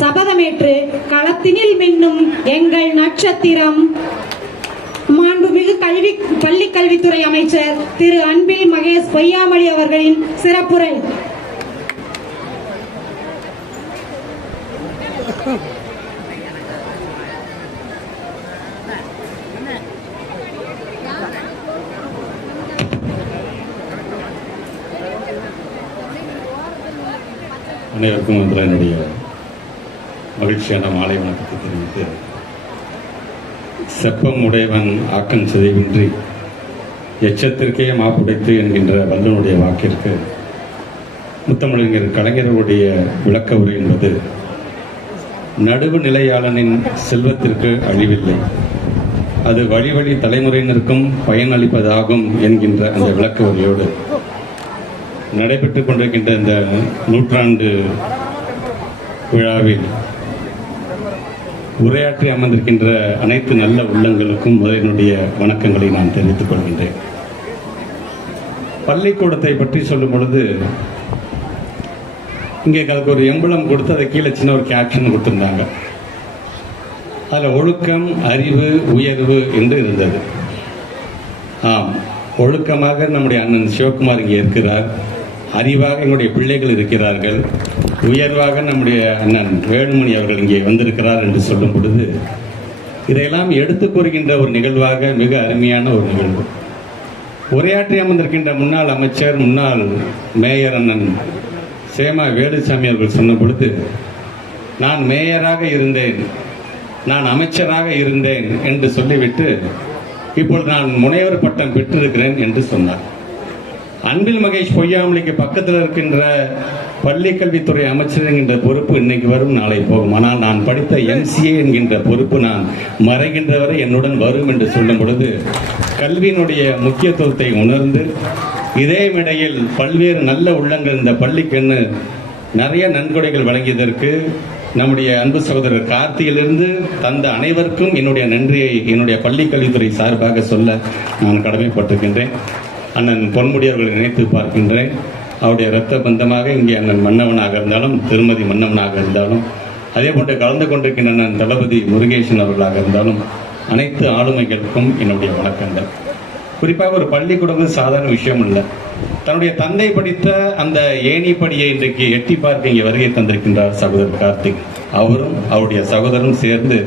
சபதமேற்று களத்தினில் மின்னும் எங்கள் நட்சத்திரம். மாண்புமிகு கல்வி பள்ளி கல்வித்துறை அமைச்சர் திரு அன்பில் மகேஷ் பொய்யாமொழி அவர்களின் சிறப்புரை. அனைவருக்கும் என்னுடைய மகிழ்ச்சியான மாலை வணக்கத்தை தெரிவித்து செப்பம் உடையவன் ஆக்கம் சிதைவின்றி எச்சத்திற்கே மாப்புடைத்து என்கின்ற வல்லனுடைய வாக்கிற்கு முத்தமிழறிஞர் கலைஞர்களுடைய விளக்க உரை என்பது நடுவு நிலையாளனின் செல்வத்திற்கு அழிவில்லை. அது வழி வழி தலைமுறையினருக்கும் பயனளிப்பதாகும் என்கின்ற அந்த விளக்க உரையோடு நடைபெற்றுக் கொண்டிருக்கின்ற இந்த நூற்றாண்டு விழாவில் உரையாற்றி அமர்ந்திருக்கின்ற அனைத்து நல்ல உள்ளங்களுக்கும் முதலினுடைய வணக்கங்களை நான் தெரிவித்துக் கொள்கின்றேன். பள்ளிக்கூடத்தை பற்றி சொல்லும் பொழுது இங்கே அதுக்கு ஒரு எம்பளம் கொடுத்து அதை கீழே சின்ன ஒரு கேப்ஷன் கொடுத்துருந்தாங்க. அதில் ஒழுக்கம் அறிவு உயர்வு என்று இருந்தது. ஆம் ஒழுக்கமாக நம்முடைய அண்ணன் சிவகுமார் இங்கே இருக்கிறார். அறிவாக எங்களுடைய பிள்ளைகள் இருக்கிறார்கள். உயர்வாக நம்முடைய அண்ணன் வேலுமணி அவர்கள் இங்கே வந்திருக்கிறார் என்று சொல்லும் பொழுது இதையெல்லாம் எடுத்துக் கூறுகின்ற ஒரு நிகழ்வாக மிக அருமையான ஒரு நிகழ்வு. உரையாற்றி அமர்ந்திருக்கின்ற முன்னாள் அமைச்சர் முன்னாள் மேயர் அண்ணன் சேமா வேலுசாமி அவர்கள் சொன்ன பொழுது நான் மேயராக இருந்தேன் நான் அமைச்சராக இருந்தேன் என்று சொல்லிவிட்டு இப்பொழுது நான் முனைவர் பட்டம் பெற்றிருக்கிறேன் என்று சொன்னார். அன்பில் மகேஷ் பொய்யாமலிக்கு பக்கத்தில் இருக்கின்ற பள்ளி கல்வித்துறை அமைச்சர் என்கின்ற பொறுப்பு இன்னைக்கு வரும் நாளை போகும். ஆனால் நான் படித்த எம்சிஏ என்கின்ற பொறுப்பு நான் மறைகின்ற வரை என்னுடன் வரும் என்று சொல்லும் பொழுது கல்வியினுடைய முக்கியத்துவத்தை உணர்ந்து இதே மேடையில் பல்வேறு நல்ல உள்ளங்கள் இந்த பள்ளிக்கென்னு நிறைய நன்கொடைகள் வழங்கியதற்கு நம்முடைய அன்பு சகோதரர் கார்த்தியிலிருந்து தந்த அனைவருக்கும் என்னுடைய நன்றியை என்னுடைய பள்ளி கல்வித்துறை சார்பாக சொல்ல நான் கடமைப்பட்டிருக்கின்றேன். அண்ணன் பொன்முடியவர்களை நினைத்து பார்க்கின்றேன். அவருடைய இரத்த பந்தமாக இங்கே அண்ணன் மன்னவனாக இருந்தாலும் திருமதி மன்னவனாக இருந்தாலும் அதே போன்று கலந்து கொண்டிருக்கின்ற அண்ணன் தளபதி முருகேசன் அவர்களாக இருந்தாலும் அனைத்து ஆளுமைகளுக்கும் என்னுடைய வணக்கங்கள். குறிப்பாக ஒரு பள்ளிக்கூடம் சாதாரண விஷயம் இல்லை. தன்னுடைய தந்தை படித்த அந்த ஏணிப்படியை இன்றைக்கு எட்டி பார்க்க இங்கே வருகை தந்திருக்கின்றார் சகோதரர் கார்த்திக். அவரும் அவருடைய சகோதரரும் சேர்ந்து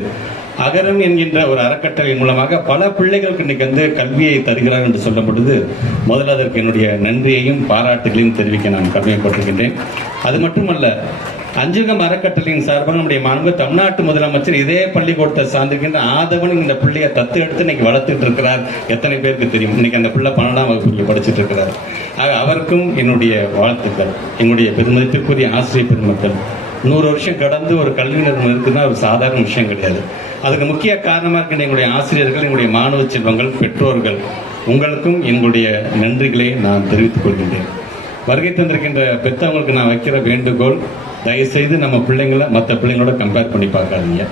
அகரன் என்கின்ற ஒரு அறக்கட்டளை மூலமாக பல பிள்ளைகளுக்கு இன்னைக்கு வந்து கல்வியை தருகிறார் என்று சொல்லப்பட்டது. முதல்ல அதற்கு என்னுடைய நன்றியையும் பாராட்டுகளையும் தெரிவிக்க நான் கடமைப்பட்டிருக்கின்றேன். அது மட்டுமல்ல அஞ்சுகம் அறக்கட்டளையின் சார்பாக நம்முடைய மாண்பு தமிழ்நாட்டு முதலமைச்சர் இதே பள்ளிக்கூடத்தை சார்ந்திருக்கின்ற ஆதவன் இந்த பிள்ளையை தத்து எடுத்து இன்னைக்கு வளர்த்துட்டு இருக்கிறார். எத்தனை பேருக்கு தெரியும்? இன்னைக்கு அந்த பிள்ளை பன்னெண்டாம் வகுப்பு படிச்சுட்டு இருக்கிறார். ஆக அவருக்கும் என்னுடைய வாழ்த்துக்கள் எங்களுடைய பெருமதிப்பிற்குரிய ஆசிரியர் பெருமக்கள். நூறு வருஷம் கடந்து ஒரு கல்வி நிறுவனம் இருக்குதுன்னா ஒரு சாதாரண விஷயம் கிடையாது. அதுக்கு முக்கிய காரணமாக இருக்கின்ற எங்களுடைய ஆசிரியர்கள் எங்களுடைய மாணவ செல்வங்கள் பெற்றோர்கள் உங்களுக்கும் எங்களுடைய நன்றிகளை நான் தெரிவித்துக் கொள்கின்றேன். வருகை தந்திருக்கின்ற பெற்றவங்களுக்கு நான் வைக்கிற வேண்டுகோள் தயவுசெய்து நம்ம பிள்ளைங்களை மற்ற பிள்ளைங்களோட கம்பேர் பண்ணி பார்க்காதீங்க.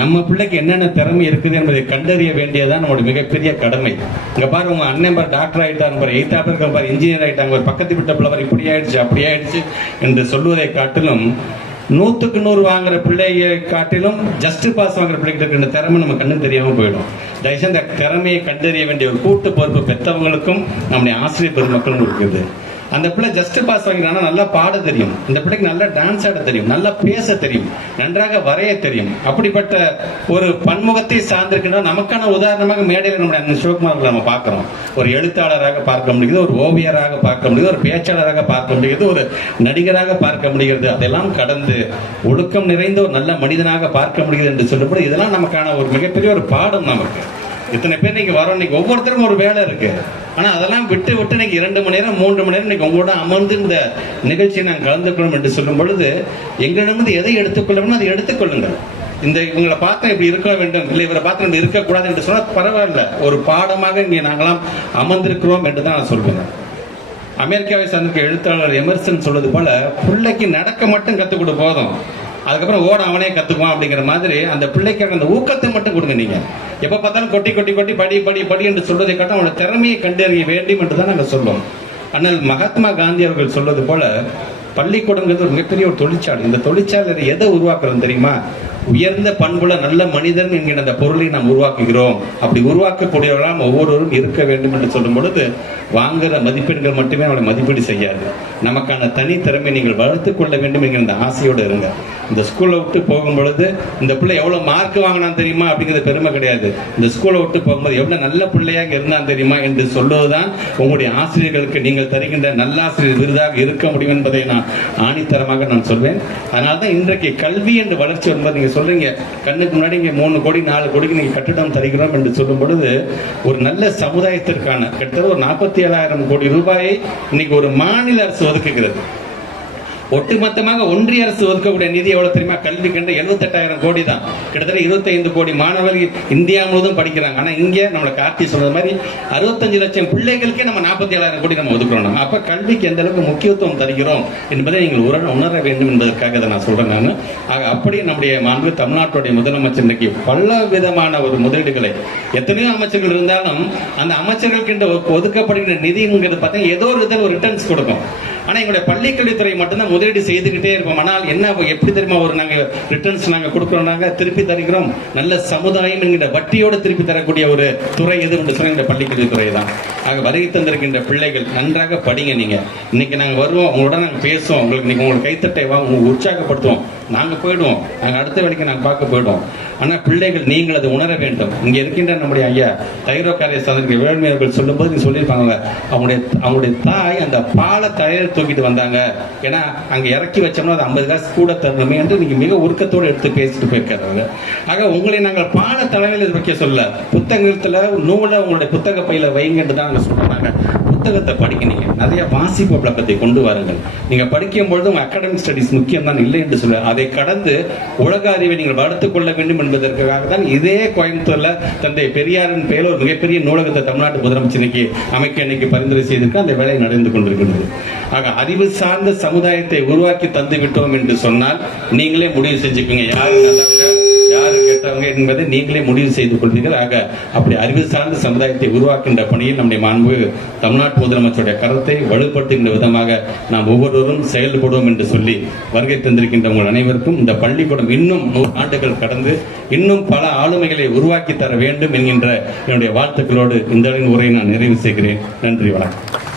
நம்ம பிள்ளைக்கு என்னென்ன திறமை இருக்குது என்பதை கண்டறிய வேண்டியதான் நம்மளுடைய மிகப்பெரிய கடமை. இங்கே பாரு உங்கள் அண்ணன் பார் டாக்டர் ஆகிட்டாங்க பாரு எயித் இருக்க பாரு இன்ஜினியர் ஆகிட்டாங்க ஒரு பக்கத்து விட்ட பிள்ளை பாரு இப்படி ஆயிடுச்சு அப்படி ஆயிடுச்சு என்று சொல்வதை காட்டிலும் நூத்துக்கு நூறு வாங்குற பிள்ளையை காட்டிலும் ஜஸ்ட் பாஸ் வாங்குற பிள்ளைகிட்ட இருக்கிற திறமை நம்ம கண்ணு தெரியாம போயிடும். தயவுசெய்து அந்த திறமையை கண்டறிய வேண்டிய ஒரு கூட்டு பொறுப்பு பெற்றவங்களுக்கும் நம்முடைய ஆசிரியர் பெருமக்களும் இருக்குது அந்த பிள்ளை ஜஸ்ட் பாஸ் வாங்கினா நல்லா பாட தெரியும். இந்த பிள்ளைக்கு நல்லா டான்ஸ் ஆட தெரியும் நல்லா பேச தெரியும் நன்றாக வரைய தெரியும். அப்படிப்பட்ட ஒரு பன்முகத்தை சார்ந்திருக்கின்ற நமக்கான உதாரணமாக மேடையில் நம்ம அண்ணன் சிவகுமார் நம்ம பார்க்குறோம். ஒரு எழுத்தாளராக பார்க்க முடியுது ஒரு ஓவியராக பார்க்க முடியுது ஒரு பேச்சாளராக பார்க்க முடியுது ஒரு நடிகராக பார்க்க முடிகிறது. அதெல்லாம் கடந்து ஒழுக்கம் நிறைந்த ஒரு நல்ல மனிதனாக பார்க்க முடியுது என்று சொல்லப்படும் இதெல்லாம் நமக்கான ஒரு மிகப்பெரிய ஒரு பாடம் நமக்கு. இத்தனை பேர் நீங்க வரோம் இன்னைக்கு ஒவ்வொருத்தருக்கும் ஒரு வேலை இருக்கு. ஆனா அதெல்லாம் விட்டு விட்டு இன்னைக்கு இரண்டு மணி நேரம் மூன்று மணி நேரம் இன்னைக்கு உங்களோட அமர்ந்து இந்த நிகழ்ச்சியை நாங்கள் கலந்துக்கணும் என்று சொல்லும் பொழுது எங்களிடமிருந்து எதை எடுத்துக்கொள்ளணும் அதை எடுத்துக்கொள்ளுங்கள். இந்த இவங்களை பார்த்தா இப்படி இருக்க வேண்டும் இல்லை இவரை பார்த்து நம்ம இருக்கக்கூடாது என்று சொன்னால் பரவாயில்ல ஒரு பாடமாக இங்கே நாங்களாம் அமர்ந்திருக்கிறோம் என்று தான் நான் சொல்வேன். அமெரிக்காவை சார்ந்த எழுத்தாளர் எமர்சன் சொல்வது போல பிள்ளைக்கு நடக்க மட்டும் கற்றுக் கொடு போதும். அதுக்கப்புறம் ஓட அவனே கத்துக்குவான் அப்படிங்கிற மாதிரி அந்த பிள்ளைக்காக அந்த ஊக்கத்தை மட்டும் கொடுங்க நீங்க. எப்ப பார்த்தாலும் கொட்டி கொட்டி கொட்டி படி படி படி என்று சொல்வதை காட்டும் அவனோட திறமையை கண்டறிய வேண்டும் என்று தான் நாங்கள் சொல்லுவோம் ஆனால் மகாத்மா காந்தி அவர்கள் சொல்வது போல பள்ளிக்கூடங்கிறது ஒரு மிகப்பெரிய ஒரு தொழிற்சாலை. இந்த தொழிற்சாலையில எதை உருவாக்குறோம் தெரியுமா? உயர்ந்த பண்புள்ள நல்ல மனிதன் என்கிற அந்த பொருளை நாம் உருவாக்குகிறோம். அப்படி உருவாக்கக்கூடியவர்களாம் ஒவ்வொருவரும் இருக்க வேண்டும் என்று சொல்லும் பொழுது வாங்குற மதிப்பெண்கள் மட்டுமே அவளை மதிப்பீடு செய்யாது. நமக்கான தனித்திறமை நீங்கள் வளர்த்துக் கொள்ள வேண்டும் என்கிற அந்த ஆசையோடு இருங்க. இந்த ஸ்கூலை விட்டு போகும் பொழுது இந்த பிள்ளை எவ்வளவு மார்க் வாங்கினான் தெரியுமா? அப்படிங்கிறது பெருமை கிடையாது. இந்த ஸ்கூலை விட்டு போகும்போது எவ்வளவு நல்ல பிள்ளையாக இருந்தான் தெரியுமா? என்று சொல்லுவதுதான் உங்களுடைய ஆசிரியர்களுக்கு நீங்கள் தருகின்ற நல்லாசிரியர் விருதாக இருக்க முடியும் என்பதை நான் ஆணித்தரமாக நான் சொல்வேன். அதனால தான் இன்றைக்கு கல்வி என்று வளர்ச்சி என்பது நீங்க சொல்றீங்க. கண்ணுக்கு முன்னாடி இங்கே மூணு கோடி நாலு கோடிக்கு நீங்க கட்டிடம் தருகிறோம் என்று சொல்லும் பொழுது ஒரு நல்ல சமுதாயத்திற்கான கிட்டத்தட்ட ஒரு நாற்பத்தி ஏழாயிரம் கோடி ரூபாயை இன்னைக்கு ஒரு மாநில அரசு ஒதுக்குகிறது. ஒட்டுமொத்தமாக ஒன்றிய அரசு ஒதுக்கக்கூடிய நிதி எவ்வளவு தெரியுமா? கல்வி கண்டு எழுபத்தெட்டாயிரம் கோடி தான் கிட்டத்தட்ட 25 கோடி மாணவர்கள் இந்தியா முழுவதும் படிக்கிறாங்க. ஆனா இங்க நம்மள கார்த்தி சொன்னது மாதிரி அறுபத்தஞ்சு லட்சம் பிள்ளைகளுக்கே நம்ம நாற்பத்தி ஏழாயிரம் கோடி நம்ம ஒதுக்குறோம் நம்ம. அப்ப கல்விக்கு எந்த அளவுக்கு முக்கியத்துவம் தருகிறோம் என்பதை நீங்கள் உர உணர வேண்டும் என்பதற்காக இதை நான் சொல்றேன் நான். ஆக அப்படியே நம்முடைய மாண்பு தமிழ்நாட்டுடைய முதலமைச்சர் இன்னைக்கு பல விதமான ஒரு முதலீடுகளை எத்தனையோ அமைச்சர்கள் இருந்தாலும் அந்த அமைச்சர்களுக்கு என்று ஒதுக்கப்படுகின்ற நிதிங்கிறது பார்த்தா ஏதோ ஒரு விதத்தில் ஒரு ரிட்டர்ன்ஸ் கொடுக்கும். ஆனா எங்களுடைய பள்ளிக்கல்வித்துறை மட்டும்தான் முதலீடு செய்துகிட்டே இருப்போம் ஆனால் என்ன எப்படி தெரியுமா ஒரு நாங்க ரிட்டர்ன்ஸ் நாங்க கொடுக்கிறோம் நாங்க திருப்பி தருகிறோம். நல்ல சமுதாயம் என்கிற வட்டியோட திருப்பி தரக்கூடிய ஒரு துறை எது என்று சொன்னால் இந்த பள்ளிக்கல்வித்துறை தான். ஆக வருகை தந்திருக்கின்ற பிள்ளைகள் நன்றாக படிங்க நீங்கள் இன்னைக்கு நாங்கள் வருவோம் உங்களோட நாங்கள் பேசுவோம். உங்களுக்கு நீங்கள் உங்களுக்கு கைத்தட்டை வாங்க உங்களுக்கு உற்சாகப்படுத்துவோம். நாங்கள் போயிடுவோம். நாங்கள் அடுத்த வேலைக்கு நாங்கள் பார்க்க போயிடுவோம். ஆனால் பிள்ளைகள் நீங்கள் அதை உணர வேண்டும். இங்கே இருக்கின்ற நம்முடைய ஐயா தைரோ காரிய வேள்மையர்கள் சொல்லும்போது நீங்க சொல்லியிருப்பாங்க அவங்களுடைய அவங்களுடைய தாய் அந்த பாலை தலையில தூக்கிட்டு வந்தாங்க. ஏன்னா அங்கே இறக்கி வச்சோம்னா அது ஐம்பது காசு கூட தரணுமே என்று நீங்கள் மிக உருக்கத்தோடு எடுத்து பேசிட்டு போயிருக்காரு ஆக உங்களை நாங்கள் பால தலைமையில் வைக்க சொல்ல புத்தகத்தில் நூலை உங்களுடைய புத்தக பையில வைங்கன்னு தான் நாங்க சொல்றாங்க புத்தகத்தை படிக்க நீங்க. நிறைய வாசிப்பு பழக்கத்தை கொண்டு வாருங்கள். நீங்க படிக்கும் பொழுது உங்க அகாடமிக் ஸ்டடிஸ் முக்கியம் தான் இல்லை என்று சொல்லுவார் அதை கடந்து உலக அறிவை நீங்கள் வளர்த்துக் கொள்ள வேண்டும் என்பதற்காக தான் இதே கோயம்புத்தூர்ல தந்தை பெரியாரின் பெயர் ஒரு மிகப்பெரிய நூலகத்தை தமிழ்நாட்டு முதலமைச்சர் இன்னைக்கு அமைக்க இன்னைக்கு பரிந்துரை செய்திருக்கு. அந்த வேலை நடந்து கொண்டிருக்கின்றது. ஆக அறிவு சார்ந்த சமுதாயத்தை உருவாக்கி தந்து விட்டோம் என்று சொன்னால் நீங்களே முடிவு செஞ்சுக்குங்க யாரு நல்லவங்க யாரு கெட்டவங்க என்பதை நீங்களே முடிவு செய்து கொள்வீர்கள். ஆக அப்படி அறிவு சார்ந்த சமுதாயத்தை உருவாக்கின்ற பணியில் நம்முடைய மாண்பு தமிழ்நாட்டு முதலமைச்சருடைய கருத்தை வலுப்படுத்துகின்ற விதமாக நாம் ஒவ்வொருவரும் செயல்படுவோம் என்று சொல்லி வருகை தந்திருக்கின்ற உங்கள் அனைவருக்கும் இந்த பள்ளிக்கூடம் இன்னும் நூறு ஆண்டுகள் கடந்து இன்னும் பல ஆளுமைகளை உருவாக்கி தர வேண்டும் என்கின்ற என்னுடைய வாழ்த்துக்களோடு இந்த உரையை நான் நிறைவு செய்கிறேன். நன்றி வணக்கம்.